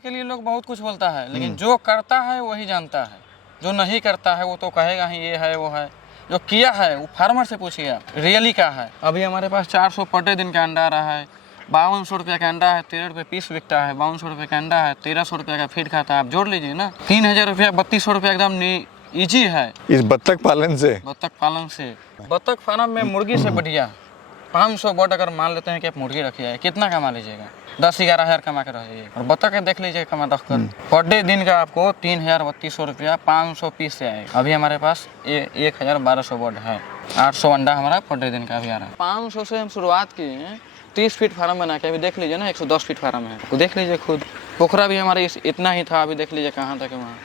के लिए लोग बहुत कुछ बोलता है, लेकिन जो करता है वही जानता है। जो नहीं करता है वो तो कहेगा ही ये है वो है। जो किया है वो फार्मर से पूछिए आप, रियली क्या है। अभी हमारे पास 400 पर डे दिन का अंडा आ रहा है, 5200 रुपये का अंडा है, 13 रुपये पीस बिकता है। 5200 रुपये का अंडा है, 1300 रुपये का फीड खाता है। आप जोड़ लीजिए ना, 3000 रुपया, 3200 रुपया एकदम ईजी है इस बत्तख पालन से। बत्तख पालन से, बत्तख फार्म में मुर्गी से बढ़िया 500 बर्ड अगर मान लेते हैं कि आप मुर्गी रखिए, कितना कमा लीजिएगा? 10-11 हज़ार कमा के रहिए। और बत्तख देख लीजिए कमा रखकर पर डे दिन का आपको 3000-3200 रुपया 500 पीस से आएगा। अभी हमारे पास 1200 बर्ड है, 800 अंडा हमारा पर डे दिन का अभी आ रहा है। 500 से हम शुरुआत किए हैं, 30 फीट फार्म बना के। अभी देख लीजिए ना, 110 फीट फार्म है, तो देख लीजिए खुद। पोखरा भी हमारे इतना ही था, अभी देख लीजिए कहाँ तक वहाँ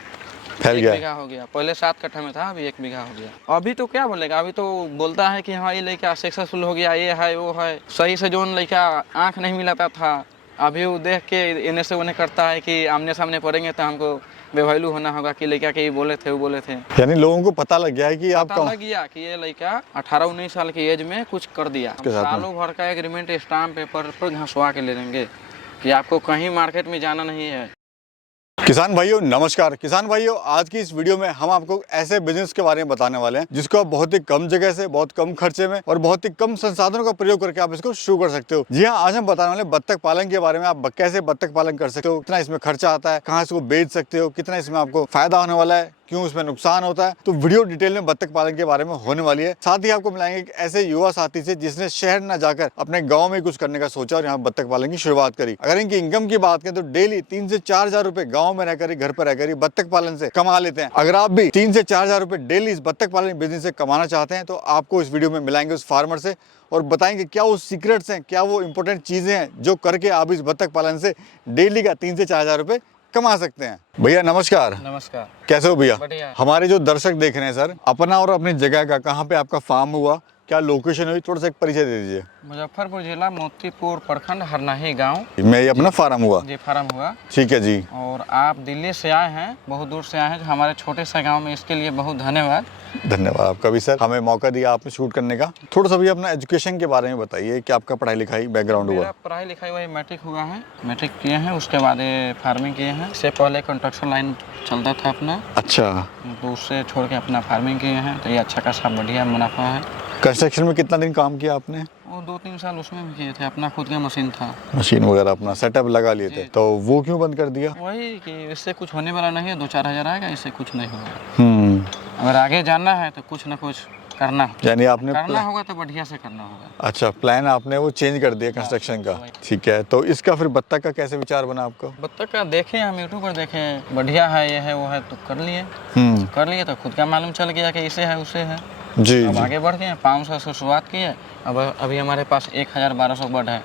फैल 1 गया। बीघा हो गया। पहले 7 कट्ठा में था, अभी 1 बीघा हो गया। अभी तो क्या बोलेगा, अभी तो बोलता है कि हाँ ये लड़का सक्सेसफुल हो गया, ये है वो है। सही से जो लड़का आँख नहीं मिलाता था, अभी वो देख के इन्हें से उन्हें करता है कि आमने सामने पड़ेंगे तो हमको बेवैल्यू होना होगा कि लड़का के बोले थे वो बोले थे। यानी लोगों को पता लग गया है कि आप पता लग गया कि ये लड़का 18-19 साल की एज में कुछ कर दिया। सालों भर का एग्रीमेंट स्टाम्प पेपर पर घसवा के ले लेंगे कि आपको कहीं मार्केट में जाना नहीं है। किसान भाइयों नमस्कार। किसान भाइयों, आज की इस वीडियो में हम आपको ऐसे बिजनेस के बारे में बताने वाले हैं जिसको आप बहुत ही कम जगह से, बहुत कम खर्चे में और बहुत ही कम संसाधनों का प्रयोग करके आप इसको शुरू कर सकते हो। जी हाँ, आज हम बताने वाले बत्तख पालन के बारे में। आप कैसे बत्तख पालन कर सकते हो, कितना इसमें खर्चा आता है, कहाँ इसको बेच सकते हो, कितना इसमें आपको फायदा होने वाला है, क्यों इसमें नुकसान होता है। तो वीडियो डिटेल में बत्तख पालन के बारे में होने वाली है। साथ ही आपको मिलाएंगे एक ऐसे युवा साथी से जिसने शहर न जाकर अपने गांव में कुछ करने का सोचा और यहाँ बत्तख पालन की शुरुआत करी। अगर इनकी इनकम की बात करें तो डेली 3 से 4 हजार रुपए गाँव में रहकर, घर पर रहकर बत्तख पालन से कमा लेते हैं। अगर आप भी 3 से 4 हजार रुपए डेली इस बत्तख पालन बिजनेस से कमाना चाहते हैं तो आपको इस वीडियो में मिलाएंगे उस फार्मर से और बताएंगे क्या वो सीक्रेट्स हैं, क्या वो इंपॉर्टेंट चीजें हैं जो करके आप इस बत्तख पालन से डेली का 3 से 4 हजार रुपए कमा सकते हैं। भैया नमस्कार। नमस्कार, कैसे हो भैया? बढ़िया। हमारे जो दर्शक देख रहे हैं सर, अपना और अपनी जगह का, कहाँ पे आपका फार्म हुआ, क्या लोकेशन हुई, थोड़ा सा एक परिचय दे दीजिए। मुजफ्फरपुर जिला, मोतीपुर प्रखंड, हरनाही गांव में ये अपना फार्म हुआ। जी फार्म हुआ। ठीक है जी। और आप दिल्ली से आए हैं, बहुत दूर से आए हैं हमारे छोटे से गांव में, इसके लिए बहुत धन्यवाद। धन्यवाद आपका भी सर, हमें मौका दिया आपने शूट करने का। थोड़ा सा भी अपना एजुकेशन के बारे में बताइए कि आपका पढ़ाई लिखाई बैकग्राउंड हुआ। मेरा पढ़ाई लिखाई वही मैट्रिक हुआ है, मैट्रिक किए हैं, उसके बाद फार्मिंग किए हैं। इससे पहले कंस्ट्रक्शन लाइन चलता था अपना, अच्छा, तो उससे छोड़ के अपना फार्मिंग किए हैं। तो ये अच्छा खासा बढ़िया मुनाफा है। कंस्ट्रक्शन में कितना दिन काम किया आपने? वो 2-3 साल उसमें भी किए थे, अपना खुद का मशीन था, मशीन वगैरह अपना सेटअप लगा लिए थे। तो वो क्यों बंद कर दिया? वही कि इससे कुछ होने वाला नहीं है, 2-4 हज़ार आएगा, इससे कुछ नहीं होगा। अगर आगे जाना है तो कुछ ना कुछ करना, यानी आपने करना होगा तो बढ़िया से करना होगा। अच्छा, प्लान आपने वो चेंज कर दिया कंस्ट्रक्शन का। ठीक है, तो इसका फिर बत्तख का कैसे विचार बना आपको? बत्तख का देखे हम यूट्यूब पर देखे, बढ़िया है, ये है वो है, तो कर लिए। तो खुद का मालूम चल गया कि इसे है उसे है जी। अब आगे बढ़ गए, 500 से शुरुआत की है। अब अभी हमारे पास 1200 बर्ड है।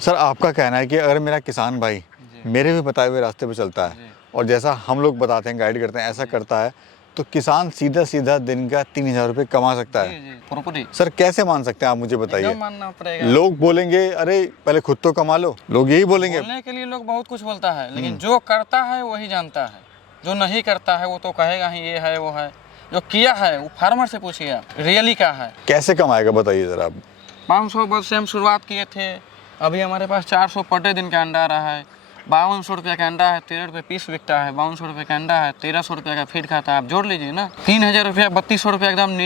सर आपका कहना है कि अगर मेरा किसान भाई मेरे भी बताए हुए रास्ते पे चलता है और जैसा हम लोग बताते हैं, गाइड करते हैं, ऐसा करता है तो किसान सीधा सीधा दिन का 3000 रुपये कमा सकता है। सर कैसे मान सकते हैं आप, मुझे बताइए। मानना पड़ेगा। लोग बोलेंगे अरे पहले खुद तो कमा लो, लोग यही बोलेंगे। बोलने के लिए लोग बहुत कुछ बोलता है, लेकिन जो करता है वही जानता है। जो नहीं करता है वो तो कहेगा ही ये है वो है। जो किया है वो फार्मर से पूछिए आप, रियली क्या है। कैसे कमाएगा बताइए जरा आप। 500 बर्ड से हम शुरुआत किए थे, अभी हमारे पास 400 पर डे दिन का अंडा आ रहा है। 5200 रुपये का अंडा है, 13 रुपये पीस बिकता है। 5200 रुपये का अंडा है, 1300 रुपये का फीड खाता है। आप जोड़ लीजिए ना, 3000 रुपया, 3200 रुपया एकदम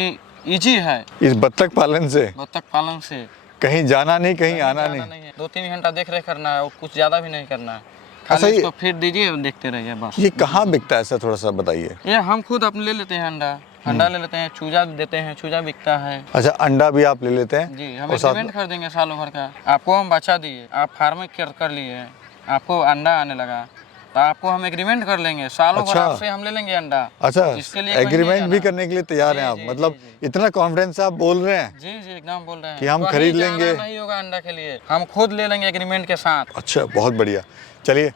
ईजी है इस बत्तख पालन से। बत्तख पालन से कहीं जाना नहीं, कहीं आना नहीं। 2-3 घंटा देख रेख करना है और कुछ ज़्यादा भी नहीं करना है, खाली इसको फीड दीजिए और देखते रहिए बस। ये कहाँ बिकता है सर, थोड़ा सा बताइए। ये हम खुद अपने ले लेते हैं, अंडा ले लेते हैं, चूजा देते हैं, चूजा बिकता है। अच्छा, अंडा भी आप ले लेते हैं? जी, हम एग्रीमेंट कर देंगे सालों भर का। आपको हम बचा दिए, आप फार्मिंग कर लिए, आपको अंडा आने लगा तो आपको हम एग्रीमेंट कर लेंगे, सालों भर आपसे हम ले लेंगे अंडा। अच्छा, इसके लिए एग्रीमेंट भी करने के लिए तैयार हैं आप? मतलब इतना कॉन्फिडेंस आप बोल रहे हैं? जी जी, एकदम बोल रहे हैं कि हम खरीद लेंगे, नहीं होगा अंडा के लिए, हम खुद ले लेंगे एग्रीमेंट के साथ। अच्छा, बहुत बढ़िया। चलिए,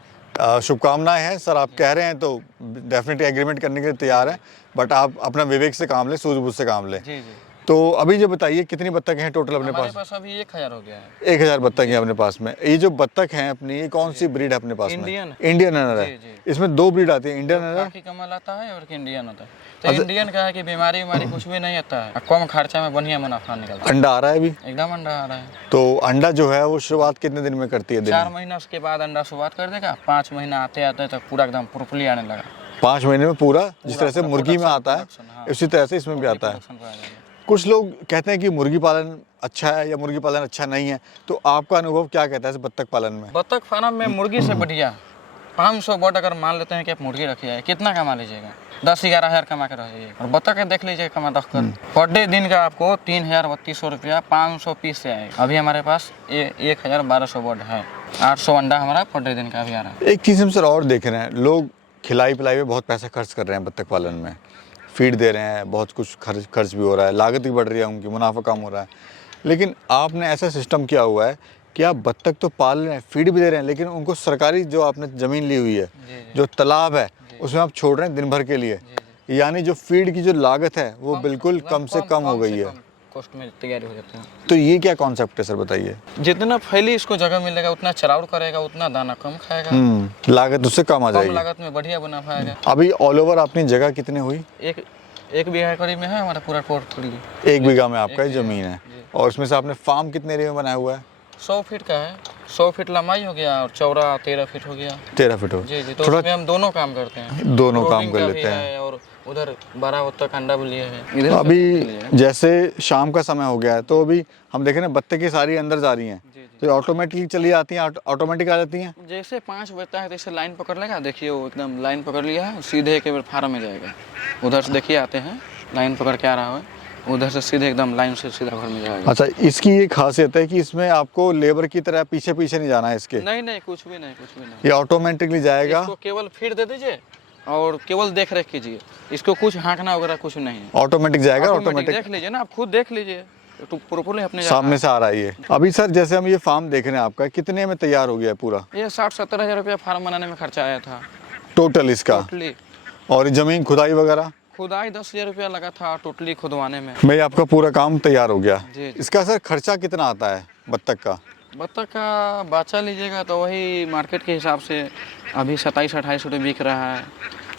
शुभकामनाएं हैं सर। आप कह रहे हैं तो डेफिनेटली एग्रीमेंट करने के लिए तैयार है, बट आप अपना विवेक से काम लें, सूझबूझ से काम लें। जी जी। तो अभी जो बताइए कितनी बत्तख हैं टोटल अपने हमारे पास? पास अभी 1000 हो गया है। 1000 बत्तख हैं अपने पास में। ये जो बत्तख हैं अपनी, ये कौन सी ब्रीड है अपने पास में? इंडियन। इंडियन रनर जी, है। जी। इसमें 2 ब्रीड आती है, इंडियन रनर। खाकी कमल आता है और इंडियन होता है। तो इंडियन का है कि बीमारी कुछ भी नहीं आता है, कम खर्चा में बढ़िया मुनाफा निकलता है। अंडा आ रहा है अभी? एकदम अंडा आ रहा है। तो अंडा जो है वो शुरुआत कितने दिन में करती है? दिन 4 महीना उसके बाद अंडा शुरुआत कर देगा। 5 महीना आते आते तक पूरा एकदम प्रोपरली आने लगा। 5 महीने में पूरा, जिस तरह से पूरा मुर्गी में आता है प्रोडक्शन, हाँ। उसी तरह से इसमें भी आता है। प्रोडक्शन पे आ जाएगा। कुछ लोग कहते हैं कि मुर्गी पालन अच्छा है या मुर्गी पालन अच्छा नहीं है, तो आपका अनुभव क्या कहता है इस बत्तख पालन में? बत्तख फार्म में मुर्गी से बढ़िया 500 बोट अगर मान लेते हैं कि आप मुर्गी रखी है, कितना कमा लीजिएगा? 10-11 हज़ार कमा के रह जाइए। और बत्तख देख लीजिए कमा रख कर पर डे दिन का आपको 3000-3200 रुपया 500 पीस से आएगा। अभी हमारे पास 1012 बोट है। 800 अंडा हमारा पर डे दिन का अभी आ रहा है। एक चीज़ हम सर और देख रहे हैं, लोग खिलाई पिलाई में बहुत पैसा खर्च कर रहे हैं बत्तख पालन में, फीड दे रहे हैं, बहुत कुछ खर्च भी हो रहा है, लागत भी बढ़ रही है उनकी, मुनाफा कम हो रहा है। लेकिन आपने ऐसा सिस्टम किया हुआ है कि आप बत्तख तो पाल रहे हैं, फीड भी दे रहे हैं, लेकिन उनको सरकारी जो आपने ज़मीन ली हुई है, जो तालाब है, उसमें आप छोड़ रहे हैं दिन भर के लिए। यानी जो फीड की जो लागत है वो बिल्कुल कम से कम हो गई है। कॉस्ट में तैयारी हो जाती है। तो ये क्या कॉन्सेप्ट है सर, बताइए? जितना फैली इसको जगह मिलेगा उतना चराउड़ करेगा, उतना दाना कम खाएगा, लागत उससे कम आ कम जाएगी। लागत में बढ़िया मुनाफा आएगा। अभी ऑल ओवर अपनी जगह कितनी हुई? एक बीघा करीब में है हमारा पूरा पोर्टफोलियो। 1 बीघा में आपका ज़मीन है। और उसमें से आपने फार्म कितने एरिया में बनाया हुआ है? 100 फीट का है। 100 फीट लंबाई हो गया और चौड़ा 13 फीट हो गया। 13 फीट हो। जी जी। तो उसमें हम दोनों काम करते हैं, दोनों काम ब्रोडिंग कर का लेते भी हैं। है और उधर 12 बत्तख अंडा भी लिए है। इधर से अभी लिए है। जैसे शाम का समय हो गया है, तो अभी हम देख रहे हैं बत्तखें सारी अंदर जा रही हैं, तो ऑटोमेटिकली चली आती हैं, ऑटोमेटिक आ जाती हैं। जैसे 5 बजता है जैसे लाइन पकड़ लेगा, देखिए वो एकदम लाइन पकड़ लिया है, सीधे के फार्म में जाएगा। उधर से देखिए आते हैं, लाइन पकड़ के आ रहा है, उधर से सीधे एकदम लाइन से सीधा घर में जाएगा। अच्छा, इसकी ये खासियत है कि इसमें आपको लेबर की तरह पीछे पीछे नहीं जाना है इसके। नहीं, कुछ भी नहीं। ये ऑटोमेटिकली जाएगा। इसको केवल फीड दे दीजिए और केवल देख रेख कीजिए, इसको कुछ हाँकना वगैरह कुछ नहीं है। ऑटोमेटिक जाएगा, ऑटोमेटिक देख लीजिए ना, आप खुद देख लीजिए, तो प्रोपरली अपने सामने से आ रहा है ये। अभी सर जैसे हम ये फार्म देख रहे हैं आपका, कितने में तैयार हो गया है पूरा? ये 60-70 हज़ार रुपया फार्म बनाने में खर्चा आया था टोटल इसका। टोटली। और जमीन खुदाई वगैरह? खुदाई 10,000 रुपया लगा था टोटली खुदवाने में। भाई आपका पूरा काम तैयार हो गया। जी। इसका सर खर्चा कितना आता है बत्तख का? बत्तख का बाचा लीजिएगा तो वही मार्केट के हिसाब से अभी 27-28 रुपये बिक रहा है।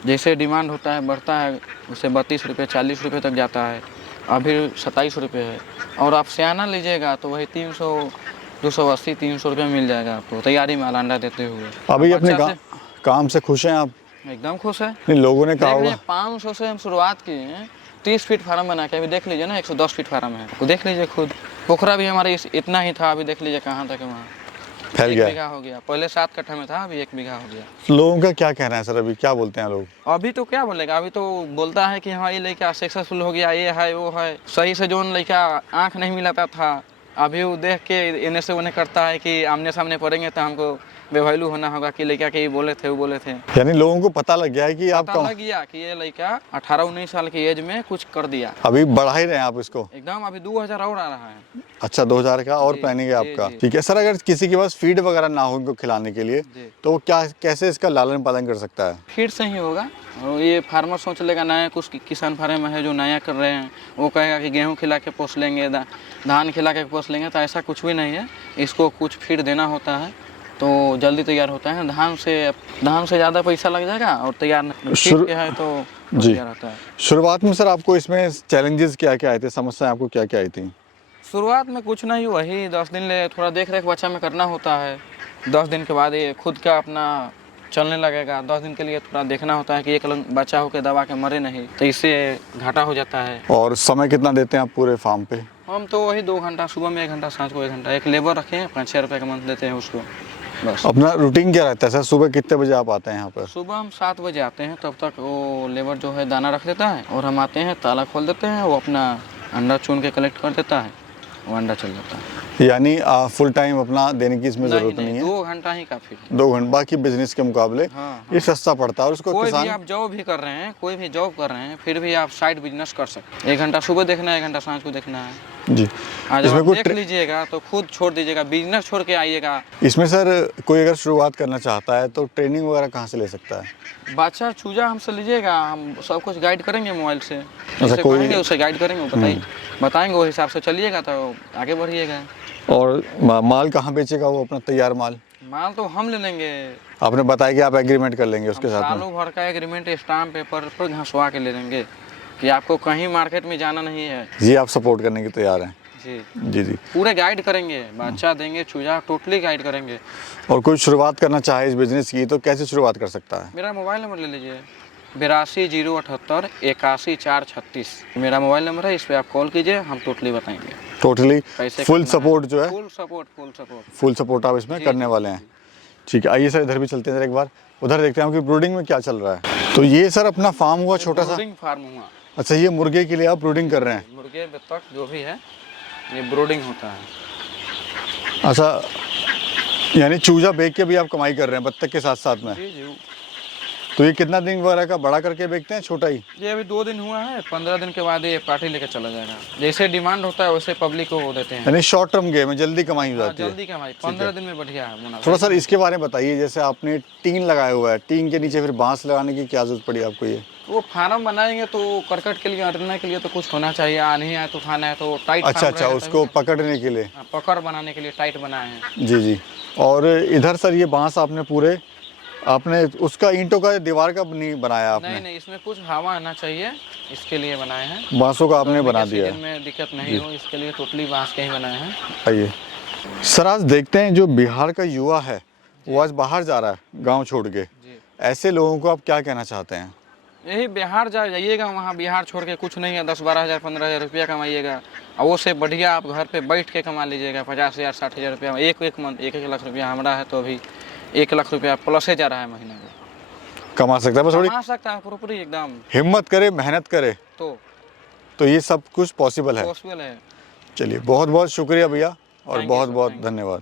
जैसे डिमांड होता है बढ़ता है, उससे 32 रुपये 40 रुपये तक जाता है। अभी 27 रुपये है। और आप सियाना लीजिएगा तो वही 300, 280, 300 रुपये मिल जाएगा आपको तैयारी में अंडा देते हुए। अभी अपने काम से खुश हैं आप? एकदम खुश है। नहीं, लोगों ने कहा होगा 500 से हम शुरुआत किए हैं, 30 फीट फार्म बना के। अभी देख लीजिए ना, 110 फीट फार्म है, तो देख लीजिए खुद। पोखरा भी हमारे इतना ही था, अभी देख लीजिए कहाँ तक है, वहाँ फैल 1 गया। बीघा हो गया। पहले 7 कट्ठा में था, अभी 1 बीघा हो गया। लोगों का क्या कहना है सर, अभी क्या बोलते हैं लोग? अभी तो क्या बोलेगा, अभी तो बोलता है कि हाँ ये लड़का सक्सेसफुल हो गया, ये है वो है। सही से जो लड़का आँख नहीं मिलाता था, अभी वो देख के इन्हें से उन्हें करता है कि आमने सामने पड़ेंगे तो हमको बेवैल्यू होना होगा कि लड़का के ये बोले थे वो बोले थे। यानी लोगों को पता लग गया है कि पता लग गया कि ये लड़का 18-19 साल की एज में कुछ कर दिया। अभी बढ़ा ही रहे हैं आप इसको? एकदम। अभी 2000 और आ रहा है। अच्छा, 2000 का और जी, प्लानिंग है आपका? जी। ठीक है सर, अगर किसी के पास फीड वगैरह ना हो इनको खिलाने के लिए, तो वो क्या कैसे इसका लालन पालन कर सकता है? फीड से ही होगा। और ये फार्मर सोच लेगा, नया कुछ किसान फार्म है जो नया कर रहे हैं, वो कहेगा कि गेहूँ खिला के पोस लेंगे, धान खिला के पोस लेंगे, तो ऐसा कुछ भी नहीं है। इसको कुछ फीड देना होता है तो जल्दी तैयार होता है। धान से ज़्यादा पैसा लग जाएगा और तैयार फीड के है तो जी। तैयार होता है। शुरुआत में सर आपको इसमें चैलेंजेस क्या क्या आए थे, समस्याएं आपको क्या क्या आई थी? शुरुआत में कुछ नहीं, वही 10 दिन ले थोड़ा देख रेख बच्चा में करना होता है। 10 दिन के बाद ये खुद का अपना चलने लगेगा। 10 दिन के लिए थोड़ा देखना होता है कि एक बच्चा होकर दबा के मरे नहीं, तो इससे घाटा हो जाता है। और समय कितना देते हैं आप पूरे फार्म पे? हम तो वही 2 घंटा, सुबह में 1 घंटा, साँझ को 1 घंटा। एक लेबर रखे हैं, 5-6 रुपये का मंथ देते हैं उसको, बस। अपना रूटीन क्या रहता है सर, सुबह कितने बजे आप आते हैं यहाँ पर? सुबह हम 7 बजे आते हैं, तब तक वो लेबर जो है दाना रख देता है और हम आते हैं, ताला खोल देते हैं, वो अपना अंडा चुन के कलेक्ट कर देता है, वो अंडा चल जाता है। यानी फुल टाइम अपना देने की इसमें जरूरत नहीं है? 2 घंटा ही काफ़ी है। 2 घंटे बाकी बिजनेस के मुकाबले ये सस्ता पड़ता है। और उसको कोई किसान भी आप जॉब भी कर रहे हैं, कोई भी जॉब कर रहे हैं, फिर भी आप साइड बिजनेस कर सकते हैं। 1 घंटा सुबह देखना है, 1 घंटा साँझ को देखना है, जी। आज इसमें आप कोई देख लीजिएगा तो खुद छोड़ दीजिएगा, बिजनेस छोड़ के आइएगा। इसमें सर कोई अगर शुरुआत करना चाहता है तो ट्रेनिंग वगैरह कहाँ से ले सकता है? बच्चा चूजा हमसे लीजिएगा, हम सब कुछ गाइड करेंगे मोबाइल से, जैसे कोई- कहेंगे उसे गाइड करेंगे, वो बताएंगे वो हिसाब से चलिएगा तो आगे बढ़िएगा। और माल कहाँ बेचेगा वो अपना तैयार माल? माल तो हम ले लेंगे, आपने बताया कि आप एग्रीमेंट कर लेंगे उसके हम साथ में। सालों भर का एग्रीमेंट स्टाम्प पेपर पर घसवा के ले लेंगे कि आपको कहीं मार्केट में जाना नहीं है। जी, आप सपोर्ट करने के तैयार हैं? जी जी जी। पूरे गाइड करेंगे, बच्चा देंगे, चूजा टोटली गाइड करेंगे। और कोई शुरुआत करना चाहे इस बिजनेस की तो कैसे शुरुआत कर सकता है? मेरा मोबाइल नंबर ले लीजिए, 82 078 81 436 मेरा मोबाइल नंबर है, इस पर आप कॉल कीजिए, हम टोटली बताएंगे। टोटली कैसे फुल करना सपोर्ट जो है, फुल सपोर्ट। फुल सपोर्ट आप इसमें करने वाले हैं। ठीक है, आइए सर इधर भी चलते हैं, एक बार उधर देखते हैं कि ब्रूडिंग में क्या चल रहा है। तो ये सर अपना फार्म हुआ छोटा सा? ब्रूडिंग फार्म हुआ। अच्छा, ये मुर्गे के लिए आप ब्रूडिंग कर रहे हैं? मुर्गे बत्तख जो भी है ये ब्रूडिंग होता है। अच्छा, यानी चूजा बेच के भी आप कमाई कर रहे हैं बत्तख के साथ साथ में? जी जी। तो ये कितना दिन वगैरह का बड़ा करके बेचते हैं, छोटा ही? ये अभी 2 दिन हुआ है, 15 दिन के बाद ये पार्टी लेकर चला जाएगा। जैसे डिमांड होता है वैसे पब्लिक को वो देते हैं। यानी शॉर्ट टर्म गेम है, जल्दी कमाई हो जाती है। जल्दी कमाई, 15 दिन में बढ़िया है मुनाफा। थोड़ा सर इसके बारे में बताइए, जैसे आपने टीन लगाया हुआ है, टीन के नीचे फिर बांस लगाने की क्या जरूरत पड़ी आपको? ये वो फार्म बनाएंगे तो करकट के लिए, अटने के लिए तो कुछ होना चाहिए, आने आए तूफान है तो टाइट। अच्छा, उसको पकड़ने के लिए, पकड़ बनाने के लिए टाइट बनाए हैं। जी जी। और इधर सर ये बांस आपने उसका ईंटों का दीवार का नहीं बनाया आपने? नहीं, इसमें कुछ हवा आना चाहिए, इसके लिए बनाए हैं। बांसों का आपने बना दिया सीजन में दिक्कत नहीं हो इसके लिए टोटली बांस के ही बनाए हैं। आइए सर, आज देखते हैं जो बिहार का युवा है वो आज बाहर जा रहा है गांव छोड़ के, ऐसे लोगों को आप क्या कहना चाहते हैं? यही बिहार जाइएगा, वहाँ बिहार छोड़ के कुछ नहीं है, 10-12 हज़ार 15 हज़ार रुपया कमाइएगा, और वो से बढ़िया आप घर पे बैठ के कमा लीजिएगा 50 हज़ार 60 हज़ार रुपया, एक मंथ 1 लाख रुपया हमारा है तो अभी 1 लाख रुपया प्लस जा रहा है महीने में। कमा सकता है, बस थोड़ी कमा सकता है पूरी एकदम हिम्मत करे, मेहनत करे तो ये सब कुछ पॉसिबल है। पॉसिबल है। चलिए, बहुत बहुत शुक्रिया भैया और बहुत बहुत धन्यवाद।